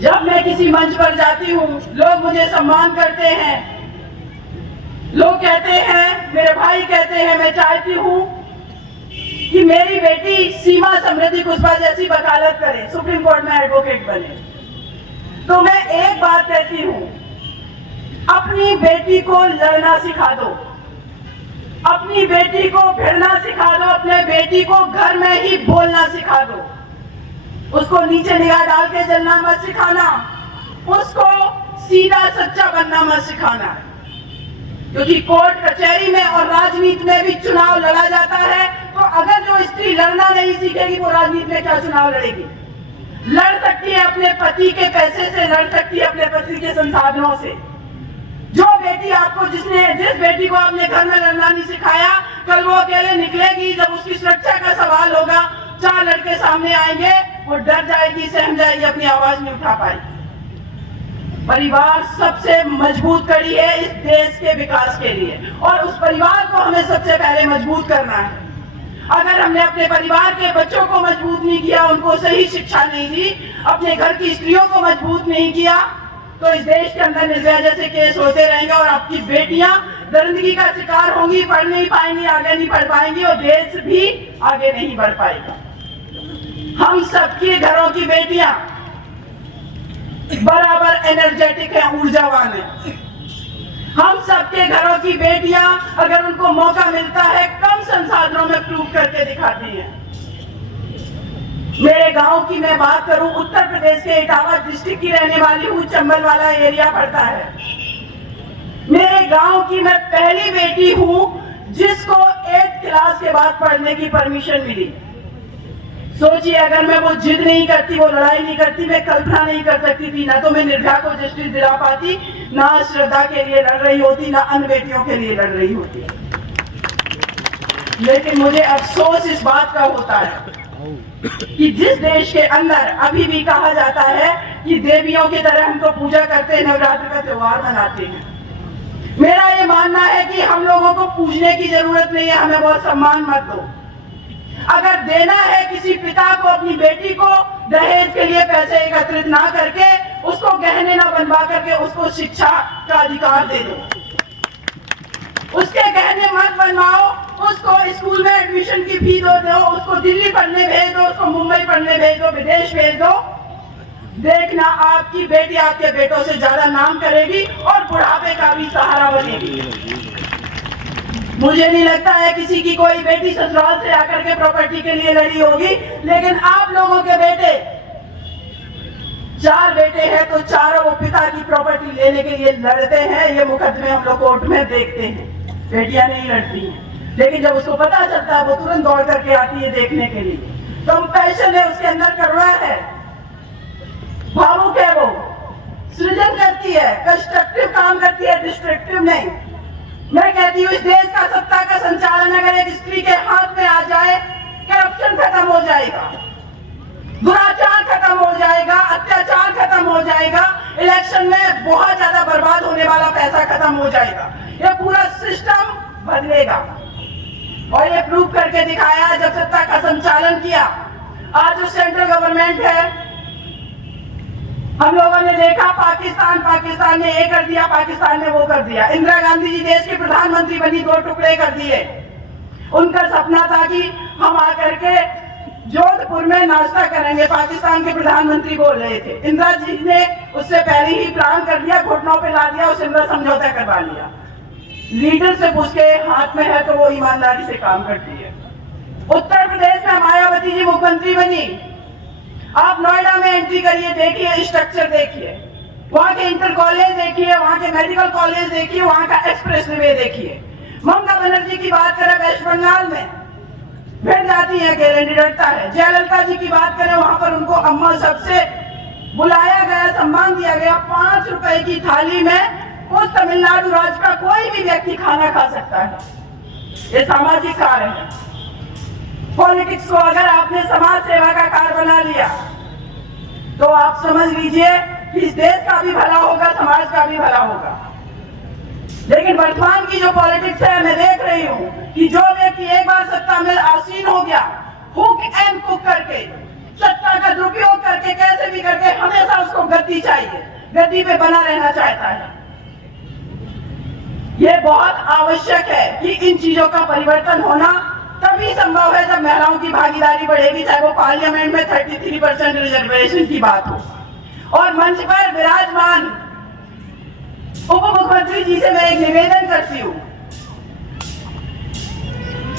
जब मैं किसी मंच पर जाती हूँ, लोग मुझे सम्मान करते हैं, लोग कहते हैं, मेरे भाई कहते हैं, मैं चाहती हूँ कि मेरी बेटी सीमा समृद्धि कुशवाहा जैसी वकालत करे, सुप्रीम कोर्ट में एडवोकेट बने। तो मैं एक बात कहती हूँ, अपनी बेटी को लड़ना सिखा दो, अपनी बेटी को भिड़ना सिखा दो, अपने बेटी को घर में ही बोलना सिखा दो, उसको नीचे निगाह डाल के चलना मत सिखाना, उसको सीधा सच्चा बनना मत सिखाना। क्योंकि कोर्ट कचहरी में और राजनीति में भी चुनाव लड़ा जाता है, तो अगर जो स्त्री लड़ना नहीं सीखेगी वो राजनीति में क्या चुनाव लड़ेगी? लड़ सकती है अपने पति के पैसे से, लड़ सकती है अपने पति के संसाधनों से। जो बेटी आपको जिस बेटी को आपने घर में लड़ना नहीं सिखाया, कल वो अकेले निकलेगी, जब उसकी सुरक्षा का सवाल होगा, 4 लड़के सामने आएंगे, वो डर जाएगी, सहम जाएगी, अपनी आवाज नहीं उठा पाएगी। परिवार सबसे मजबूत कड़ी है इस देश के विकास के लिए, और उस परिवार को हमें सबसे पहले मजबूत करना है। अगर हमने अपने परिवार के बच्चों को मजबूत नहीं किया, उनको सही शिक्षा नहीं दी, अपने घर की स्त्रियों को मजबूत नहीं किया, तो इस देश के अंदर निर्भया जैसे केस होते रहेंगे और आपकी बेटियां दरिंदगी का शिकार होंगी, पढ़ नहीं पाएंगी, आगे नहीं बढ़ पाएंगी, और देश भी आगे नहीं बढ़ पाएगा। हम सबके घरों की बेटियां बराबर एनर्जेटिक है, ऊर्जावान है। हम सबके घरों की बेटियां अगर उनको मौका मिलता है, कम संसाधनों में प्रूव करके दिखाती हैं। मेरे गांव की मैं बात करूं, उत्तर प्रदेश के इटावा डिस्ट्रिक्ट की रहने वाली हूं, चंबल वाला एरिया पड़ता है। मेरे गांव की मैं पहली बेटी हूं जिसको 8th क्लास के बाद पढ़ने की परमिशन मिली। सोचिए, अगर मैं वो जिद नहीं करती, वो लड़ाई नहीं करती, मैं कल्पना नहीं कर सकती थी, ना तो मैं निर्भया को जस्टिस दिला पाती, ना श्रद्धा के लिए लड़ रही होती, ना अन्य बेटियों के लिए लड़ रही होती। लेकिन मुझे अफसोस इस बात का होता है कि जिस देश के अंदर अभी भी कहा जाता है कि देवियों की तरह हम तो पूजा करते हैं, नवरात्र का त्योहार मनाते हैं, मेरा ये मानना है कि हम लोगों को पूजने की जरूरत नहीं है, हमें बहुत सम्मान मत दो। अगर देना है किसी पिता को अपनी बेटी को दहेज के लिए पैसे एकत्रित ना करके, उसको गहने ना बनवा करके उसको शिक्षा का अधिकार दे दो। उसके गहने मत बनवाओ, उसको स्कूल में एडमिशन की फी दो, उसको दिल्ली पढ़ने भेज दो, उसको मुंबई पढ़ने भेज दो, विदेश भेज दो। देखना, आपकी बेटी आपके बेटों से ज्यादा नाम करेगी और बुढ़ापे का भी सहारा बनेगी। मुझे नहीं लगता है किसी की कोई बेटी ससुराल से आकर के प्रॉपर्टी के लिए लड़ी होगी, लेकिन आप लोगों के बेटे, 4 बेटे हैं तो चारों वो पिता की प्रॉपर्टी लेने के लिए लड़ते हैं। ये मुकदमे हम लोग कोर्ट में देखते हैं, बेटियां नहीं लड़ती हैं, लेकिन जब उसको पता चलता है वो तुरंत दौड़ करके आती है देखने के लिए। कंपैशन है उसके अंदर, करुणा है, भावुक है, वो सृजन करती है, कंस्ट्रक्टिव काम करती है, डिस्ट्रक्टिव नहीं। मैं कहती हूँ, इस देश का सत्ता का संचालन अगर एक स्त्री के हाथ में आ जाए, करप्शन खत्म हो जाएगा, दुराचार खत्म हो जाएगा, अत्याचार खत्म हो जाएगा, इलेक्शन में बहुत ज्यादा बर्बाद होने वाला पैसा खत्म हो जाएगा, ये पूरा सिस्टम बदलेगा। और ये प्रूव करके दिखाया जब सत्ता का संचालन किया। आज जो सेंट्रल गवर्नमेंट है, हम लोगों ने देखा पाकिस्तान ने ये कर दिया, पाकिस्तान ने वो कर दिया। इंदिरा गांधी जी देश की प्रधानमंत्री बनी, 2 टुकड़े कर दिए। उनका सपना था कि हम आकर के जोधपुर में नाश्ता करेंगे, पाकिस्तान के प्रधानमंत्री बोल रहे थे। इंदिरा जी ने उससे पहले ही प्लान कर दिया, घुटनों पे ला दिया, उससे समझौता करवा लिया। लीडर से पूछ के हाथ में है तो वो ईमानदारी से काम करती है। उत्तर प्रदेश में मायावती जी मुख्यमंत्री बनी। आप नोएडा में एंट्री करिए, देखिए स्ट्रक्चर, देखिए वहां के इंटर कॉलेज, देखिए वहां के मेडिकल कॉलेज, देखिए वहां का एक्सप्रेस वे देखिए। ममता बनर्जी की बात करें, वेस्ट बंगाल में भेड़ जाती है, गारंटी डरता है। जयललिता जी की बात करें, वहां पर उनको अम्मा सबसे बुलाया गया, सम्मान दिया गया। 5 रुपए की थाली में उस तमिलनाडु राज्य का कोई भी व्यक्ति खाना खा सकता है। ये सामाजिक कार्य है। पॉलिटिक्स को अगर आपने समाज सेवा का कार्य बना लिया, तो आप समझ लीजिए कि इस देश का भी भला होगा, समाज का भी भला होगा। लेकिन वर्तमान की जो पॉलिटिक्स है, मैं देख रही हूँ कि जो व्यक्ति एक बार सत्ता में आसीन हो गया, हुक एंड कुक करके सत्ता का दुरुपयोग करके कैसे भी करके हमेशा उसको गद्दी चाहिए, गद्दी पे बना रहना चाहता है। ये बहुत आवश्यक है कि इन चीजों का परिवर्तन होना तभी संभव है जब महिलाओं की भागीदारी बढ़ेगी, चाहे वो पार्लियामेंट में 33% रिजर्वेशन की बात हो। और मंच पर विराजमान उप मुख्यमंत्री जी से मैं एक निवेदन करती हूँ,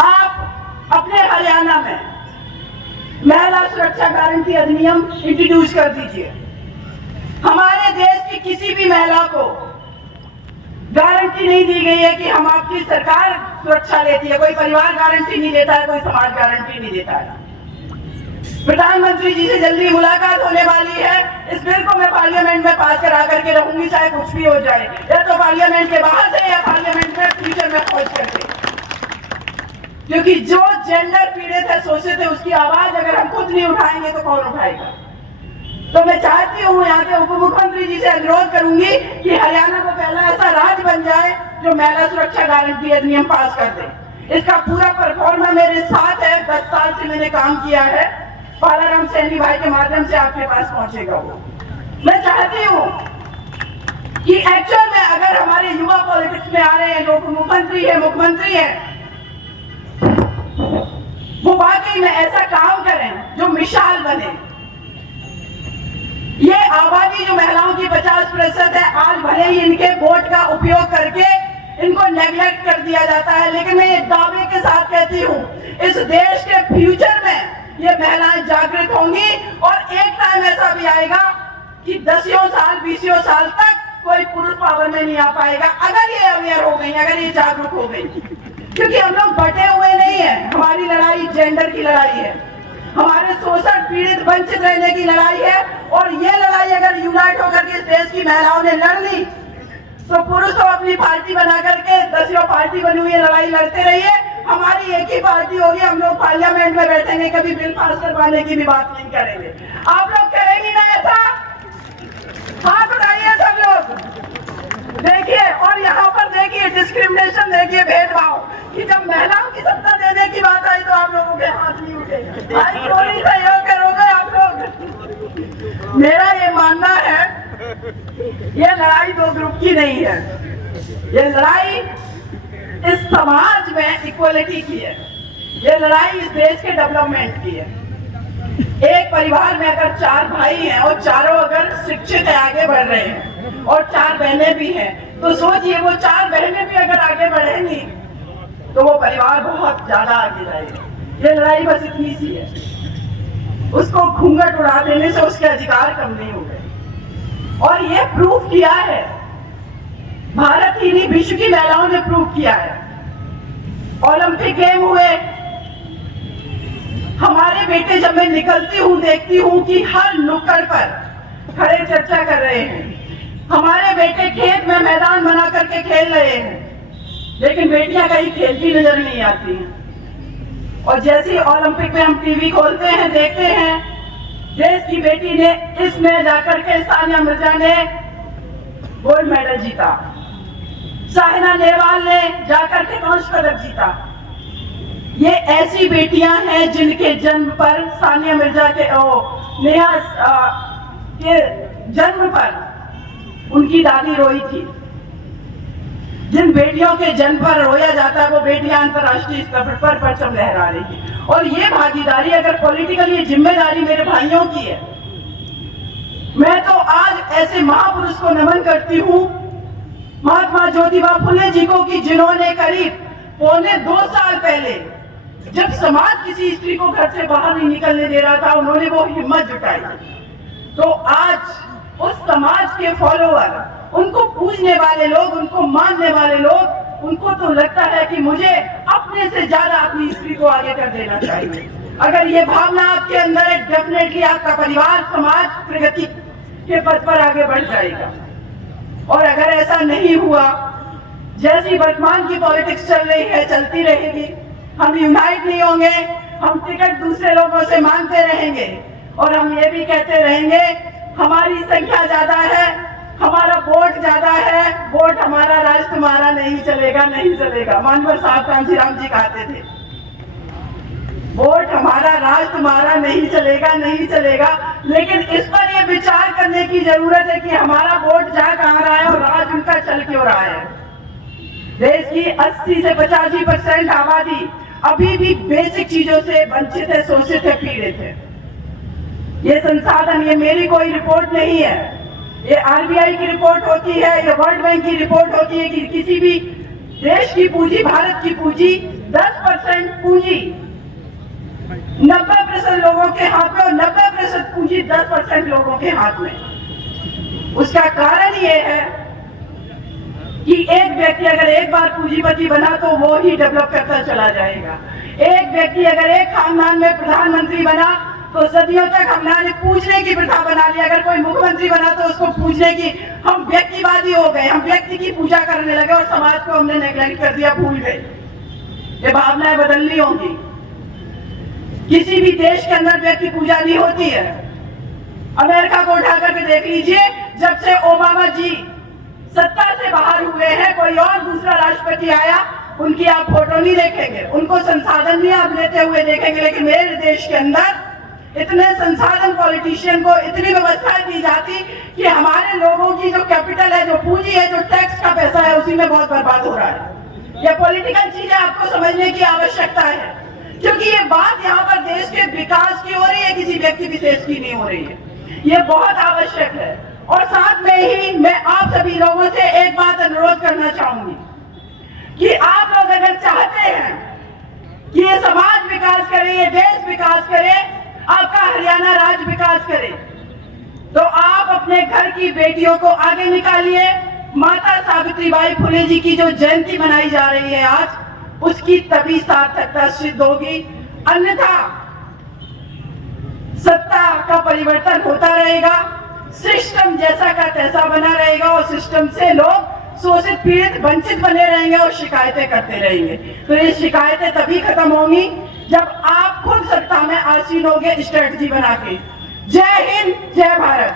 आप अपने हरियाणा में महिला सुरक्षा गारंटी अधिनियम इंट्रोड्यूस कर दीजिए। हमारे देश की किसी भी महिला को गारंटी नहीं दी गई है कि हम आपकी सरकार सुरक्षा लेती है, कोई परिवार गारंटी नहीं देता है, कोई समाज गारंटी नहीं देता है। प्रधानमंत्री जी से जल्दी मुलाकात होने वाली है। इस बिल को मैं पार्लियामेंट में पास करा करके रहूंगी, चाहे कुछ भी हो जाए, या तो पार्लियामेंट के बाहर से या पार्लियामेंट में फ्यूचर में पहुंच करके, क्योंकि जो जेंडर पीड़ित है, शोषित है, उसकी आवाज अगर हम खुद नहीं उठाएंगे तो कौन उठाएगा। तो मैं चाहती हूँ यहाँ के उप मुख्यमंत्री जी से अनुरोध करूंगी कि हरियाणा को पहला ऐसा राज्य बन जाए जो महिला सुरक्षा गारंटी अधिनियम पास कर दे। इसका पूरा परफॉर्मा मेरे साथ है, 10 साल से मैंने काम किया है, बालाराम सैनी भाई के माध्यम से आपके पास पहुंचेगा वो। मैं चाहती हूँ कि एक्चुअल में अगर हमारे युवा पॉलिटिक्स में आ रहे हैं, जो उप मुख्यमंत्री है, मुख्यमंत्री है, वो वाकई में ऐसा काम करें जो मिसाल बने। ये आबादी जो महिलाओं की 50% है, आज भले ही इनके वोट का उपयोग करके इनको नेग्लेक्ट कर दिया जाता है, लेकिन मैं ये दावे के साथ कहती हूँ, इस देश के फ्यूचर में ये महिलाएं जागृत होंगी और एक टाइम ऐसा भी आएगा कि 10 साल 20 साल तक कोई पुरुष पावर में नहीं आ पाएगा, अगर ये अवेयर हो गई, अगर ये जागरूक हो गई। क्योंकि हम लोग बटे हुए नहीं है, हमारी लड़ाई जेंडर की लड़ाई है, हमारे शोषण पीड़ित वंचित रहने की लड़ाई है। और ये लड़ाई अगर यूनाइट होकर के इस देश की महिलाओं ने लड़ ली, तो पुरुष तो अपनी पार्टी बना करके 10 पार्टी बनी हुई लड़ाई लड़ते रहिए, हमारी एक ही पार्टी होगी, हम लोग पार्लियामेंट में बैठेंगे, कभी बिल पास करवाने की भी बात नहीं करेंगे। आप लोग करेंगे ना ऐसा? हाथ उठाइए सब लोग। देखिए, और यहाँ पर देखिए डिस्क्रिमिनेशन, देखिए भेदभाव, कि जब महिलाओं की सत्ता देने की बात आई तो आप लोगों के हाथ नहीं उठे। भाई थोड़ी सहयोग करोगे आप लोग? मेरा ये मानना है, ये लड़ाई 2 ग्रुप की नहीं है, ये लड़ाई इस समाज में इक्वलिटी की है, ये लड़ाई इस देश के डेवलपमेंट की है। एक परिवार में अगर 4 भाई हैं और चारों अगर शिक्षित है, आगे बढ़ रहे हैं, और 4 बहनें भी हैं, तो सोचिए वो 4 बहनें भी अगर आगे बढ़ेंगी तो वो परिवार बहुत ज्यादा आगे जाएगा। ये लड़ाई बस इतनी सी है, उसको घूंघट उड़ा देने से उसके अधिकार कम नहीं हो गए। और ये प्रूफ किया है, भारत ही नहीं विश्व की महिलाओं ने प्रूव किया है। ओलंपिक गेम हुए, हमारे बेटे जब मैं निकलती हूँ देखती हूँ कि हर नुक्कड़ पर खड़े चर्चा कर रहे हैं। हमारे बेटे खेत में मैदान बना करके खेल रहे हैं, लेकिन बेटियां कहीं खेलती नजर नहीं आती हैं। और जैसे ओलंपिक में हम टीवी खोलते हैं, देखते हैं देश की बेटी ने इसमें जाकर के, सानिया मिर्जा ने गोल्ड मेडल जीता, साइना नेहवाल ने जाकर के कांस्य पदक जीता। ये ऐसी बेटियां हैं जिनके जन्म पर, सानिया मिर्जा के नेहा के जन्म पर उनकी दादी रोई थी। जिन बेटियों के जन्म पर रोया जाता है वो बेटियां अंतर्राष्ट्रीय स्तर पर परचम लहरा रही है। और ये भागीदारी, अगर पॉलिटिकल ये जिम्मेदारी मेरे भाइयों की है, मैं तो आज ऐसे महापुरुष को नमन करती हूँ, महात्मा ज्योतिबा फुले जी को, कि जिन्होंने करीब 2.25 साल पहले, जब समाज किसी स्त्री को घर से बाहर नहीं निकलने दे रहा था, उन्होंने वो हिम्मत जुटाई। तो आज उस समाज के फॉलोअर, उनको पूजने वाले लोग, उनको मानने वाले लोग, उनको तो लगता है कि मुझे अपने से ज्यादा अपनी स्त्री को आगे कर देना चाहिए। अगर ये भावना आपके अंदर है, डेफिनेटली आपका परिवार, समाज प्रगति के पथ पर आगे बढ़ जाएगा। और अगर ऐसा नहीं हुआ, जैसी वर्तमान की पॉलिटिक्स चल रही है, चलती रहेगी, हम यूनाइट नहीं होंगे, हम टिकट दूसरे लोगों से मांगते रहेंगे, और हम ये भी कहते रहेंगे हमारी संख्या ज्यादा है, हमारा वोट ज्यादा है, वोट हमारा, राज तुम्हारा नहीं चलेगा, नहीं चलेगा। मानवर साहब कांशीराम जी कहते थे। वोट हमारा, राज तुम्हारा, नहीं चलेगा, नहीं चलेगा। लेकिन इस पर यह विचार करने की जरूरत है कि हमारा वोट जा कहां रहा है और राज उनका चल क्यों रहा है। देश की 80 से 85% आबादी अभी भी बेसिक चीजों से वंचित है, शोषित है, पीड़ित है। ये संसाधन, ये मेरी कोई रिपोर्ट नहीं है, ये आरबीआई की रिपोर्ट होती है, ये वर्ल्ड बैंक की रिपोर्ट होती है कि किसी भी देश की पूंजी, भारत की पूंजी 10% पूंजी 90% लोगों के हाथ में और 90% पूंजी 10% लोगों के हाथ में। उसका कारण ये है कि एक व्यक्ति अगर एक बार पूंजीपति बना तो वो ही डेवलप करता चला जाएगा। एक व्यक्ति अगर एक खानदान में प्रधानमंत्री बना तो सदियों तक हमने पूजने की प्रथा बना ली। अगर कोई मुख्यमंत्री बना तो उसको पूजने की, हम व्यक्तिवादी हो गए, हम व्यक्ति की पूजा करने लगे और समाज को हमने नेग्लेक्ट कर दिया, भूल गए। ये भावनाएं बदलनी होंगी। किसी भी देश के अंदर व्यक्ति पूजा नहीं होती है। अमेरिका को उठा करके देख लीजिए, जब से ओबामा जी सत्ता से बाहर हुए हैं, कोई और दूसरा राष्ट्रपति आया, उनकी आप फोटो नहीं देखेंगे, उनको संसाधन नहीं आप लेते हुए देखेंगे। लेकिन मेरे देश के अंदर इतने संसाधन, पॉलिटिशियन को इतनी व्यवस्था दी जाती कि हमारे लोगों की जो कैपिटल है, जो पूंजी है, जो टैक्स का पैसा है, उसी में बहुत बर्बाद हो रहा है। ये पॉलिटिकल चीजें आपको समझने की आवश्यकता है, क्योंकि ये बात यहाँ पर देश के विकास की हो रही है, किसी व्यक्ति विशेष की नहीं हो रही है। ये बहुत आवश्यक है। और साथ में ही मैं आप सभी लोगों से एक बात अनुरोध करना चाहूंगी कि आप लोग अगर चाहते हैं कि ये समाज विकास करे, ये देश विकास करे, आपका हरियाणा राज्य विकास करे, तो आप अपने घर की बेटियों को आगे निकालिए। माता सावित्रीबाई फुले जी की जो जयंती मनाई जा रही है आज, उसकी तभी सार्थकता सिद्ध होगी। अन्यथा सत्ता का परिवर्तन होता रहेगा, सिस्टम जैसा का तैसा बना रहेगा और सिस्टम से लोग शोषित, पीड़ित, वंचित बने रहेंगे और शिकायतें करते रहेंगे। तो ये शिकायतें तभी खत्म होंगी जब आप खुद सत्ता में आसीन होंगे, स्ट्रेटजी बना के। जय हिंद, जय भारत।